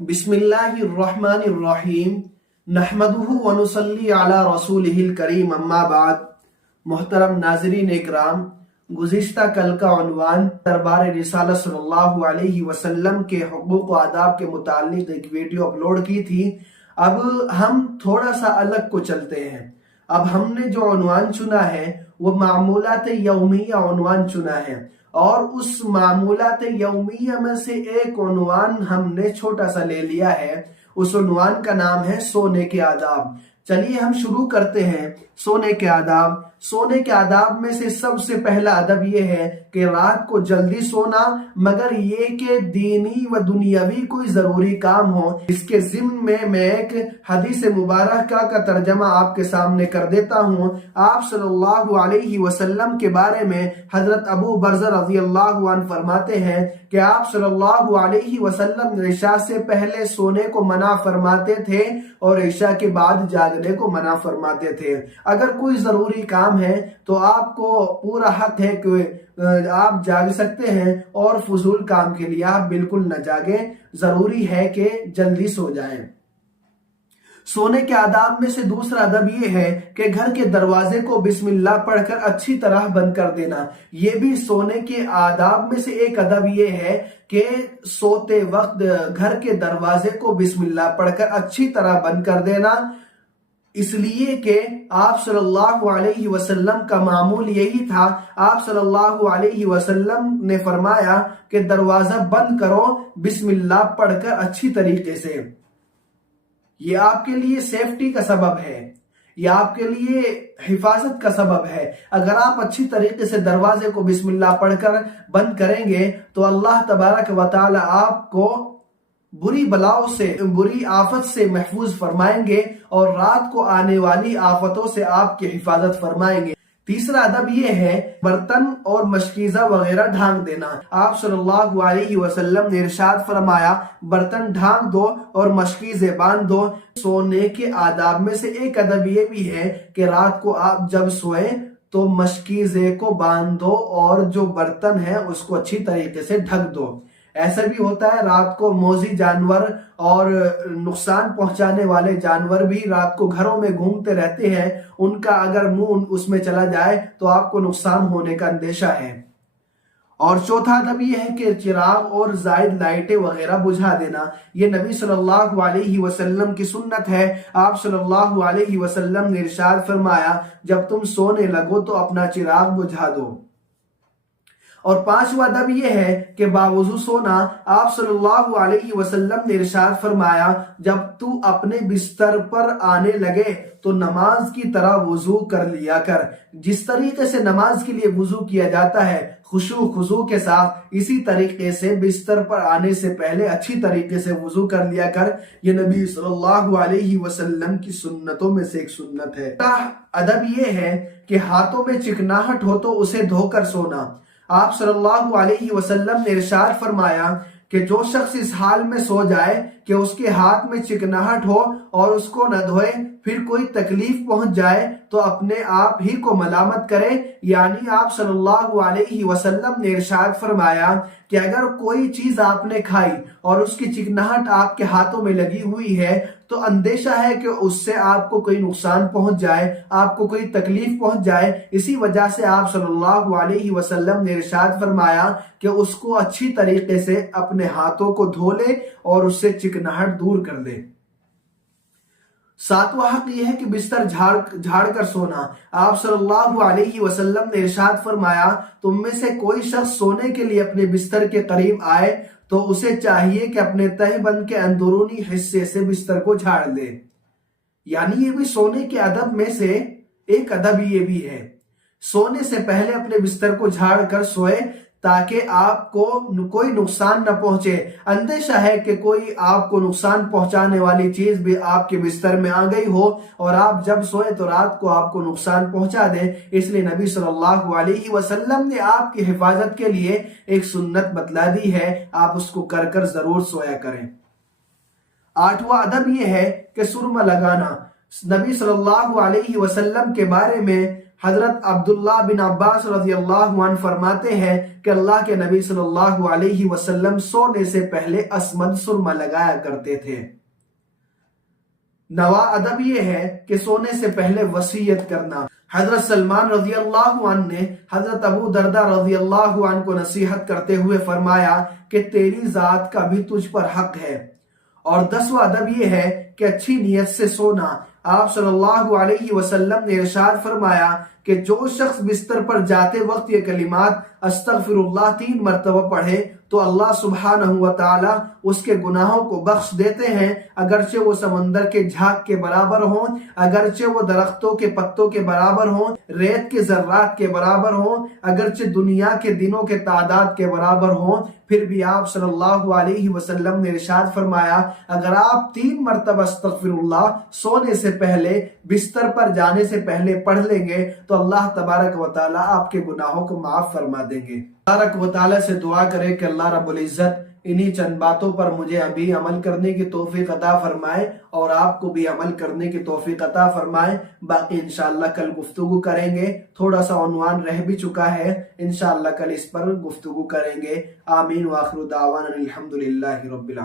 बिस्मिल्लाहिर्रहमानिर्रहीम नहमदुहु व नुसल्ली अला रसूलिहिल करीम अम्मा बाद। मोहतरम नाज़रीन इकराम, गुज़िश्ता कल का उन्वान दरबार रिसालत सल्लल्लाहु अलैहि वसल्लम के हुकूक व आदाब के मुताल्लिक एक वीडियो अपलोड की थी। अब हम थोड़ा सा अलग को चलते हैं। अब हमने जो उन्वान चुना है वो मामूलात यौमिया उन्वान चुना है, और उस मामूलात यौमिया में से एक उन्वान हमने छोटा सा ले लिया है। उस उन्वान का नाम है सोने के आदाब। चलिए हम शुरू करते हैं। सोने के आदाब। सोने के आदाब में से सबसे पहला अदब ये है कि रात को जल्दी सोना, मगर ये कि दीनी व दुनियावी कोई जरूरी काम हो। इसके ज़िम्न में मैं एक हदीस मुबारक का तर्जमा आपके सामने कर देता हूँ। आप सल्लल्लाहु अलैहि वसल्लम के बारे में हजरत अबू बर्ज़ा रज़ियल्लाहु अन्हु फरमाते हैं कि आप सल्लल्लाहु अलैहि वसल्लम इशा से पहले सोने को मना फरमाते थे और इशा के बाद जागने को मना फरमाते थे। अगर कोई जरूरी काम है तो आपको पूरा हक है कि आप जाग सकते हैं, और फजूल काम के लिए आप बिल्कुल न जागें। जरूरी है कि जल्दी सो जाएं। सोने के आदाब में से दूसरा अदब ये है कि घर के दरवाजे को बिस्मिल्लाह पढ़कर अच्छी तरह बंद कर देना। ये भी सोने के आदाब में से एक अदब ये है कि सोते वक्त घर के दरवाजे को बिस्मिल्लाह पढ़कर अच्छी तरह बंद कर देना, इसलिए कि आप सल्लल्लाहु अलैहि वसल्लम का मामूल यही था। आप सल्लल्लाहु अलैहि वसल्लम ने फरमाया कि दरवाजा बंद करो बिस्मिल्लाह पढ़कर अच्छी तरीके से। ये आपके लिए सेफ्टी का सबब है, ये आपके लिए हिफाजत का सबब है। अगर आप अच्छी तरीके से दरवाजे को बिस्मिल्लाह पढ़कर बंद करेंगे तो अल्लाह तबारक व तआला आपको बुरी बलाओं से, बुरी आफत से महफूज फरमाएंगे और रात को आने वाली आफतों से आपकी हिफाजत फरमाएंगे। तीसरा अदब ये है बर्तन और मशकीज़ा वगैरह ढांक देना। आप सल्लल्लाहु अलैहि वसल्लम ने इरशाद फरमाया, बर्तन ढांक दो और मशकीज़े बांध दो। सोने के आदाब में से एक अदब ये भी है कि रात को आप जब सोए तो मशकीज़े को बांध दो और जो बर्तन है उसको अच्छी तरीके से ढक दो। ऐसा भी होता है रात को मौजी जानवर और नुकसान पहुंचाने वाले जानवर भी रात को घरों में घूमते रहते हैं। उनका अगर मुंह उसमें चला जाए तो आपको नुकसान होने का अंदेशा है। और चौथा अदब यह है कि चिराग और जायद लाइटें वगैरह बुझा देना। ये नबी सल्लल्लाहु अलैहि वसल्लम की सुन्नत है। आप सल्लल्लाहु अलैहि वसल्लम ने इरशाद फरमाया, जब तुम सोने लगो तो अपना चिराग बुझा दो। और पांचवा अदब यह है कि बावुजू सोना। आप सल्लल्लाहु अलैहि वसल्लम ने इरशाद फरमाया, जब तू अपने बिस्तर पर आने लगे तो नमाज की तरह वुजू कर लिया कर। जिस तरीके से नमाज के लिए वुजू किया जाता है खुशू खुजू के साथ, इसी तरीके से बिस्तर पर आने से पहले अच्छी तरीके से वुजू कर लिया कर। ये नबी सल्लल्लाहु अलैहि वसल्लम की सुन्नतों में से एक सुन्नत है। अदब ये है कि हाथों में चिकनाहट हो तो उसे धोकर सोना। आप सल्लल्लाहु अलैहि वसल्लम ने इरशाद फरमाया कि जो शख्स इस हाल में सो जाए कि उसके हाथ में चिकनाहट हो और उसको न धोए, फिर कोई तकलीफ पहुंच जाए तो अपने आप ही को मलामत करे। यानी आप सल्लल्लाहु अलैहि वसल्लम ने इरशाद फरमाया कि अगर कोई चीज आपने खाई और उसकी चिकनाहट आपके हाथों में लगी हुई है तो अंदेशा है कि उससे आपको कोई नुकसान पहुंच जाए, आपको कोई तकलीफ पहुंच जाए। इसी वजह से आप सल्लल्लाहु अलैहि वसल्लम ने इरशाद फरमाया कि उसको अच्छी तरीके से अपने हाथों को धो ले और उससे चिकनाहट दूर कर ले। सातवां हक यह है कि बिस्तर झाड़ कर सोना। आप सल्लल्लाहु अलैहि वसल्लम ने इरशाद फरमाया, तुम में से कोई शख्स सोने के लिए अपने बिस्तर के करीब आए तो उसे चाहिए कि अपने तहबंद के अंदरूनी हिस्से से बिस्तर को झाड़ ले। यानी ये भी सोने के अदब में से एक अदब ये भी है, सोने से पहले अपने बिस्तर को झाड़ कर सोए ताकि आपको कोई नुकसान न पहुंचे। अंदेशा है कि कोई आपको नुकसान पहुंचाने वाली चीज भी आपके बिस्तर में आ गई हो और आप जब सोए तो रात को आपको नुकसान पहुंचा दे। इसलिए नबी सल्लल्लाहु अलैहि वसल्लम ने आपकी हिफाजत के लिए एक सुन्नत बतला दी है, आप उसको कर कर जरूर सोया करें। आठवां अदब यह है कि सुरमा लगाना। نبی صلی اللہ علیہ وسلم کے بارے میں حضرت عبداللہ بن عباس رضی اللہ عنہ فرماتے ہیں کہ اللہ کے نبی صلی اللہ علیہ وسلم سونے سے پہلے اسمد سرما لگایا کرتے تھے۔ نوا ادب یہ ہے کہ سونے سے پہلے وصیت کرنا۔ حضرت سلمان رضی اللہ عنہ نے حضرت ابو دردہ رضی اللہ عنہ کو نصیحت کرتے ہوئے فرمایا کہ تیری ذات کا بھی تجھ پر حق ہے۔ اور 10واں ادب یہ ہے کہ اچھی نیت سے سونا۔ آپ صلی اللہ علیہ وسلم نے ارشاد فرمایا کہ جو شخص بستر پر جاتے وقت یہ کلمات استغفر اللہ 3 مرتبہ پڑھے تو اللہ سبحانہ و تعالی اس کے گناہوں کو بخش دیتے ہیں، اگرچہ وہ سمندر کے جھاگ کے برابر ہوں، اگرچہ وہ درختوں کے پتوں کے برابر ہوں، ریت کے ذرات کے برابر ہوں، اگرچہ دنیا کے دنوں کے تعداد کے برابر ہوں۔ پھر بھی آپ صلی اللہ علیہ وسلم نے ارشاد فرمایا اگر آپ 3 مرتبہ استغفر اللہ سونے سے پہلے بستر پر جانے سے پہلے پڑھ لیں گے تو اللہ تبارک و تعالیٰ آپ کے گناہوں کو معاف فرما دیں گے۔ تبارک و تعالیٰ سے دعا کرے کہ اللہ رب العزت انہی چند باتوں پر مجھے ابھی عمل کرنے کی توفیق عطا فرمائے اور آپ کو بھی عمل کرنے کی توفیق عطا فرمائے۔ باقی انشاءاللہ کل گفتگو کریں گے، تھوڑا سا عنوان رہ بھی چکا ہے، انشاءاللہ کل اس پر گفتگو کریں گے۔ آمین وآخر دعوانا الحمدللہ رب العالمین۔